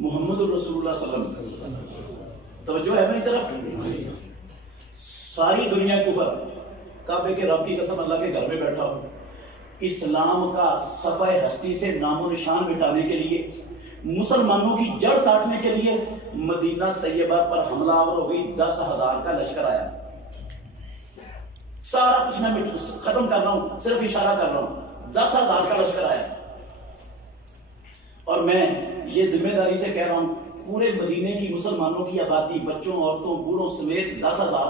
محمد الرسول اللہ صلی اللہ علیہ وسلم. توجہ ہے میری طرف؟ ساری دنیا کفر، کعبے کے رب کی قسم اللہ کے گھر میں بیٹھا ہو. اسلام کا صفحہ ہستی سے نام و نشان مٹانے کے لیے، مسلمانوں کی جڑ کاٹنے کے لیے مدینہ طیبہ پر حملہ آور ہو گئی. 10,000 کا لشکر آیا. سارا کچھ میں ختم کر رہا ہوں، صرف اشارہ کر رہا ہوں. 10,000 کا لشکر آیا. اور میں یہ ذمہ داری سے کہہ رہا ہوں، پورے مدینے کی مسلمانوں کی آبادی بچوں عورتوں بوڑھوں سمیت 10,000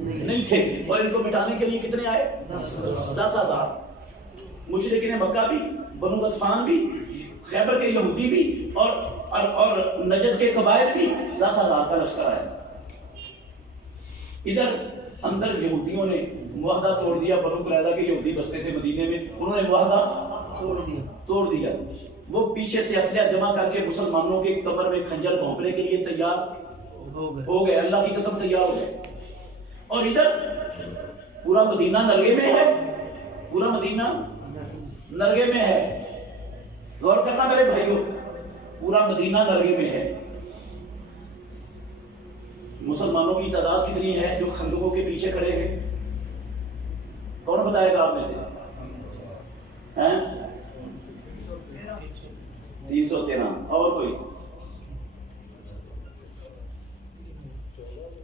نہیں تھے، اور ان کو مٹانے کے لیے کتنے آئے؟ 10,000. مشرکین مکہ بھی، بنو غطفان بھی، خیبر کے یہودی بھی، اور نجد کے قبائل بھی. 10,000 کا لشکر آیا. ادھر اندر یہودیوں نے معاہدہ توڑ دیا. بنو قریظہ کے یہودی بستے تھے مدینے میں، انہوں نے معاہدہ توڑ دیا. وہ پیچھے سے اسلحہ جمع کر کے مسلمانوں کے کمر میں خنجر بھونکنے کے لیے تیار ہو گئے. اللہ کی قسم تیار ہو گئے. اور ادھر پورا مدینہ نرگے میں ہے. پورا مدینہ نرگے میں ہے. غور کرنا میرے بھائیوں، پورا مدینہ نرگے میں ہے. مسلمانوں کی تعداد کتنی ہے جو خندقوں کے پیچھے کھڑے ہیں؟ کون بتائے گا آپ میں سے؟ 313. اور کوئی؟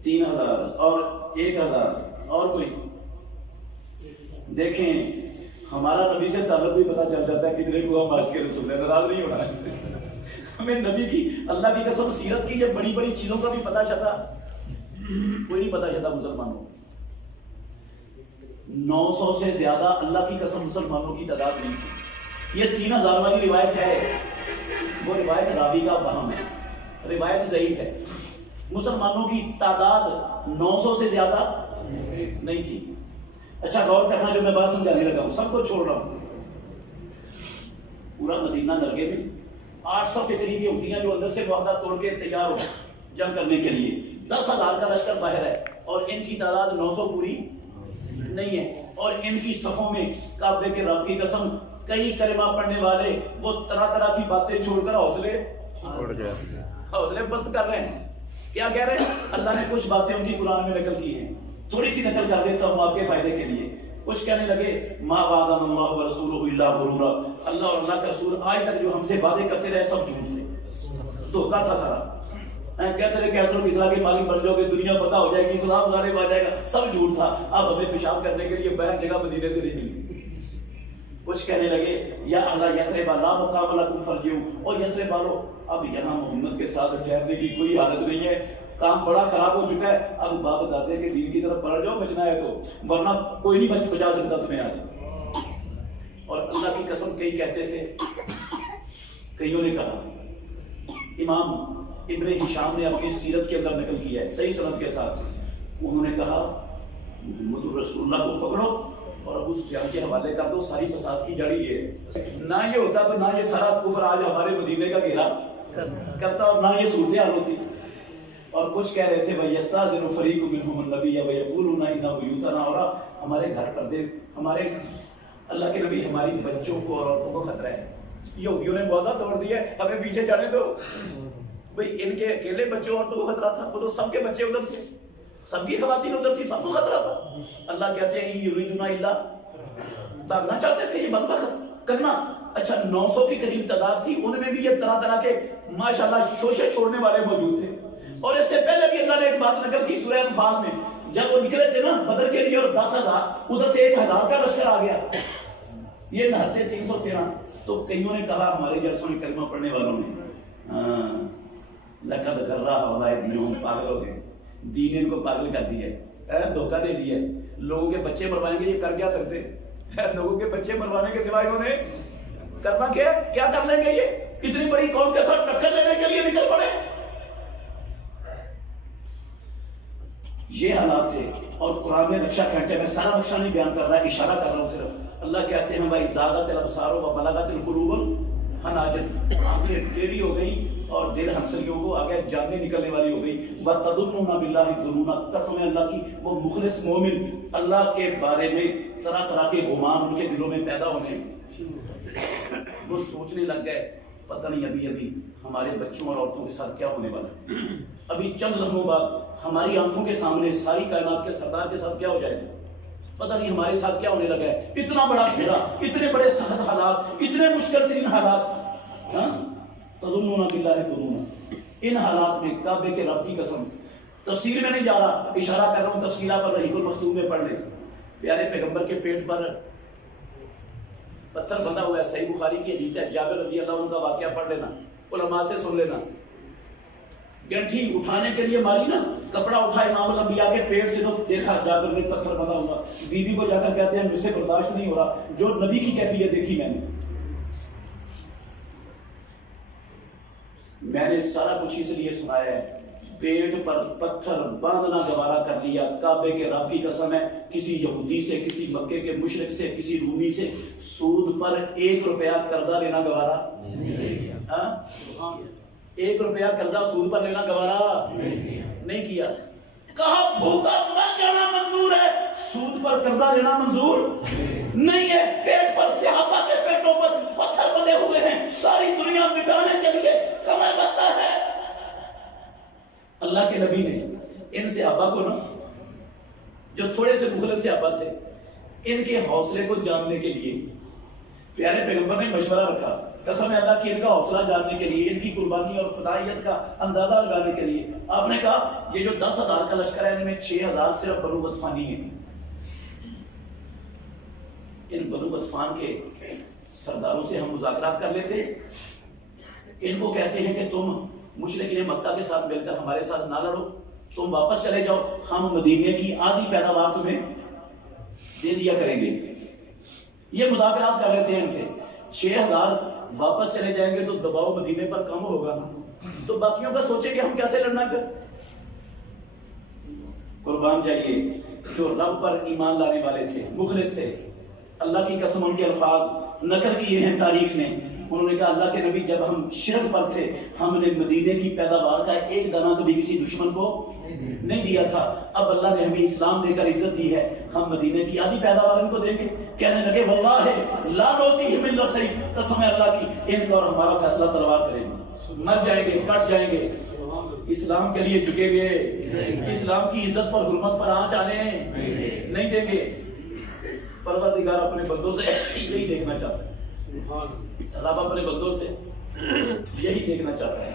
3,000 اور 1,000. اور کوئی؟ دیکھیں ہمارا نبی سے تعلق بھی پتہ چل جاتا ہے کتنے کو ہم آج کے رسول ہیں. ناراض نہیں ہونا ہمیں نبی کی اللہ کی قسم سیرت کی یہ بڑی بڑی چیزوں کا بھی پتہ چلتا، کوئی نہیں پتہ چلتا مسلمانوں. 900 سے زیادہ اللہ کی قسم مسلمانوں کی تعداد نہیں تھی. یہ 3,000 والی روایت ہے، وہ روایت راوی کا وہم ہے، روایت ضعیف ہے. مسلمانوں کی تعداد 900 سے زیادہ نہیں تھی. اچھا غور کرنا، جو میں بات سمجھانے لگا ہوں سب کو چھوڑ رہا ہوں. پورا مدینہ نرگے میں 800 کے قریب یہودیاں جو اندر سے معاہدہ توڑ کے تیار ہو جنگ کرنے کے لیے. 10,000 کا لشکر باہر ہے اور ان کی تعداد 900 پوری نہیں ہے. اور ان کی صفوں میں کعبے کے رب کی قسم کئی کلمہ پڑھنے والے وہ طرح طرح کی باتیں چھوڑ کر حوصلے بست کر رہے ہیں. کیا کہہ رہے ہیں؟ اللہ نے کچھ باتیں ان کی قرآن میں نقل کی ہیں، تھوڑی سی نقل کر دیتا ہوں آپ کے فائدے کے لیے. کچھ کہنے لگے ما وعدنا اللہ ورسولہ الا غرورا، اللہ اور اللہ کا رسول آج تک جو ہم سے وعدے کرتے رہے سب جھوٹ تھے، دھوکہ تھا سارا. کہتے تھے کیسر اسلام کے مالک بن جاؤ گے، دنیا فتح ہو جائے گی، اسلام غالب آ جائے گا، سب جھوٹ تھا. اب ہمیں پیشاب کرنے کے لیے باہر جگہ مدینے سے نہیں ملی. کچھ کہنے لگے یا اہل یثرب لا مقام لکم فارجعوا، اور یثرب والو اب یہاں محمد کے ساتھ ٹھہرنے کی کوئی حالت نہیں ہے، کام بڑا خراب ہو چکا ہے، اب باپ دادے کے دین کی طرف پلٹ جاؤ بچنا ہے تو، ورنہ کوئی نہیں بچا سکتا تمہیں آج. اور اللہ کی قسم کئی کہتے تھے، کئیوں نے کہا، امام ابن ہشام نے اپنی سیرت کے اندر نقل کیا ہے صحیح سند کے ساتھ، انہوں نے کہا محمد رسول اللہ کو پکڑو اور ابو سفیان کے حوالے کر دو، ساری فساد کی جڑ یہ ہے. نہ یہ ہوتا تو نہ یہ سارا کفر آج ہمارے مدینے کا گھیرا کرتا اور نہ یہ صورتحال ہوتی. اور کچھ کہہ رہے تھے وَيَسْتَأْذِنُ فَرِيقٌ مِّنْهُمُ النَّبِيَّ وَيَقُولُونَ إِنَّ بُيُوتَنَا عَوْرَةٌ، ہمارے گھر پردے، ہمارے اللہ کے نبی ہماری بچوں کو اور عورتوں کو خطرہ ہے. یہودیوں نے معاہدہ توڑ دیا ہے، ہمیں پیچھے جانے دو. بھئی ان کے اکیلے بچوں عورتوں کو خطرہ تھا؟ وہ تو سب کے بچے ادھر تھے، سب کی خواتین ادھر تھی، سب کو خطرہ تھا. اللہ کہتے ہیں یریدون الا، بھاگنا چاہتے تھے یہ بدبخت کرنا. اچھا 900 کی قریب تعداد تھی، ان میں بھی یہ طرح طرح کے ماشاءاللہ شوشے چھوڑنے والے موجود تھے. اور اس سے پہلے بھی اللہ نے ایک بات نقل کی سورہ انفال میں، جب وہ نکلے تھے نا بدر کے لیے اور 10,000 ادھر سے 1,000 کا لشکر آ گیا، یہ نہتے 313. تو کئیوں نے کہا ہمارے جلسوں میں کلمہ پڑھنے والوں نے، لقد غرہ ہؤلاء دینہم، پاگل ہو گئے، دین ان کو پاگل کر دیا ہے، دھوکہ دے دیا ہے. لوگوں کے بچے مروائیں گے، یہ کر کیا سکتے ہیں؟ لوگوں کے بچے مروانے کے سوائے انہوں نے کرنا کیا کر لیں گے؟ یہ اتنی بڑی قوم کے ساتھ ٹکر لینے کے لیے نکل پڑے. یہ حالات تھے. اور قرآن میں نقشہ کھینچا، میں سارا نقشہ نہیں بیان کر رہا، اشارہ کر رہا ہوں صرف. اللہ کہتے ہیں وَإِذْ زَاغَتِ الْأَبْصَارُ وَبَلَغَتِ الْقُلُوبُ الْحَنَاجِرَ، آنکھیں ٹیڑھی ہو گئی اور دل ہنسلیوں کو آگے جانیں نکلنے والی ہو گئی. وَتَظُنُّونَ بِاللَّهِ الظُّنُونَ، قسم اللہ کی، وہ مخلص مومن اللہ کے بارے میں طرح طرح کے گمان ان کے دلوں میں پیدا ہونے، وہ سوچنے لگ گئے پتہ نہیں ابھی ہمارے بچوں اور عورتوں کے ساتھ کیا ہونے والا ہے. ابھی چند لمحوں بعد ہماری آنکھوں کے سامنے ساری کائنات کے سردار کے ساتھ کیا ہو جائے گا پتہ نہیں ہمارے ساتھ کیا ہونے لگا ہے. اتنا بڑا گھیرا، اتنے بڑے سخت حالات، اتنے مشکل ترین حالات. تظنون باللہ الظنون. ان حالات میں کعبے کے رب کی قسم، تفسیر میں نہیں جا رہا، اشارہ کر رہا ہوں تفسیرہ پر رحیق المختوم میں پڑھ لیں. پیارے پیغمبر کے پیٹ پر پتھر بندھا ہوا ہے. صحیح بخاری کی حدیث ہے، جابر رضی اللہ عنہ کا واقعہ پڑھ لینا، علماء سے سن لینا. گنٹھی اٹھانے کے لیے ماری نا، کپڑا اٹھا امام الانبیاء کے پیٹ سے تو دیکھا جابر نے پتھر بندھا ہوا. بیوی کو جا کر کہتے ہیں مجھ سے برداشت نہیں ہو رہا. جو نبی کی کیفیت دیکھی میں نے سارا کچھ اس لیے سنایا ہے. پیٹ پر پتھر باندھنا گوارا کر لیا. کعبے کے رب کی قسم ہے، کسی یہودی سے، کسی مکے کے مشرک سے، کسی رومی سے سود پر 1 روپیہ قرضہ لینا گوارا نہیں. 1 روپیہ قرضہ سود پر لینا گوارا نہیں کیا. کہا بھوکا مر جانا منظور ہے، سود پر قرضہ لینا منظور نہیں ہے. پیٹ پر صحابہ کے پیٹوں پر پتھر بندھے ہوئے ہیں، ساری دنیا مٹانے کے لیے کمر بستہ ہے. اللہ کے نبی نے ان صحابہ کو نا، جو تھوڑے سے مخلص صحابہ تھے، ان کے حوصلے کو جاننے کے لیے پیارے پیغمبر نے مشورہ رکھا. قسم ہے اللہ کی، ان کا حوصلہ جاننے کے لیے، ان کی قربانی اور فدائیت کا اندازہ لگانے کے لیے آپ نے کہا یہ جو 10,000 کا لشکر ہے ان میں 6,000 صرف بنو غطفانی ہیں. ان بنو غطفان کے سرداروں سے ہم مذاکرات کر لیتے، ان کو کہتے ہیں کہ تم مشرکین مکہ کے ساتھ مل کر ہمارے ساتھ نہ لڑو، تم واپس چلے جاؤ، ہم مدینے کی آدھی پیداوار تمہیں دے دیا کریں گے. یہ مذاکرات کر لیتے ہیں ان سے. 6,000 واپس چلے جائیں گے تو دباؤ مدینے پر کم ہوگا، تو باقیوں کا سوچیں کہ ہم کیسے لڑنا. پھر قربان جائیے جو رب پر ایمان لانے والے تھے، مخلص تھے. اللہ کی قسم ان کے الفاظ نقل کیے ہیں تاریخ نے. انہوں نے کہا اللہ کے نبی جب ہم شرک پر تھے ہم نے مدینے کی پیداوار کا 1 دانہ کبھی کسی دشمن کو نہیں دیا تھا. اب اللہ نے ہمیں اسلام دے کر عزت دی ہے، ہم مدینے کی آدھی پیداوار ان کو دیں گے. کہنے لگے واللہ لا نوتیہم الا سیف، قسم ہے اللہ کی ان کا اور ہمارا فیصلہ تلوار کرے گی. مر جائیں گے، کٹ جائیں گے، اسلام کے لیے جھکیں گے، اسلام کی عزت پر حرمت پر آنچ آنے نہیں دیں گے. پروردگار اپنے بندوں سے یہی دیکھنا چاہتا ہے. رب اپنے بندوں سے یہی دیکھنا چاہتا ہے.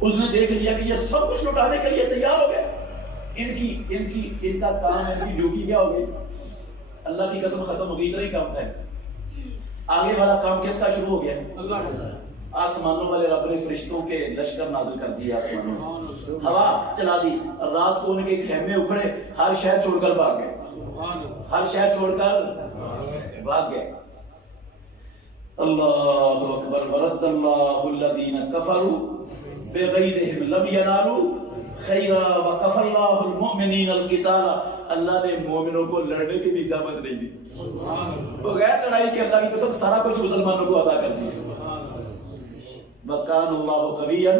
اس نے دیکھ لیا کہ یہ سب کچھ لٹانے کے لیے تیار ہو گئے. ان کا کام، ان کی ڈیوٹی کیا ہو گئی؟ اللہ کی قسم ختم ہو گئی. اتنا ہی کام تھا. آگے والا کام کس کا شروع ہو گیا؟ آسمانوں والے رب نے فرشتوں کے لشکر نازل کر دیے، آسمانوں سے ہوا چلا دی. رات کو ان کے خیمے اکھڑے، ہر شہر چھوڑ کر بھاگ گئے، ہر شہر چھوڑ کر بھاگ گئے. اللہ اکبر. ورد اللہ الذین کفروا بغیظہم لم ینالوا خیرا وکفی اللہ المؤمنین القتال. اللہ نے مومنوں کو لڑنے کی بھی اجازت نہیں دی. بغیر لڑائی کے اللہ کی قسم سارا کچھ مسلمانوں کو عطا کر دیا. وکان اللہ قویا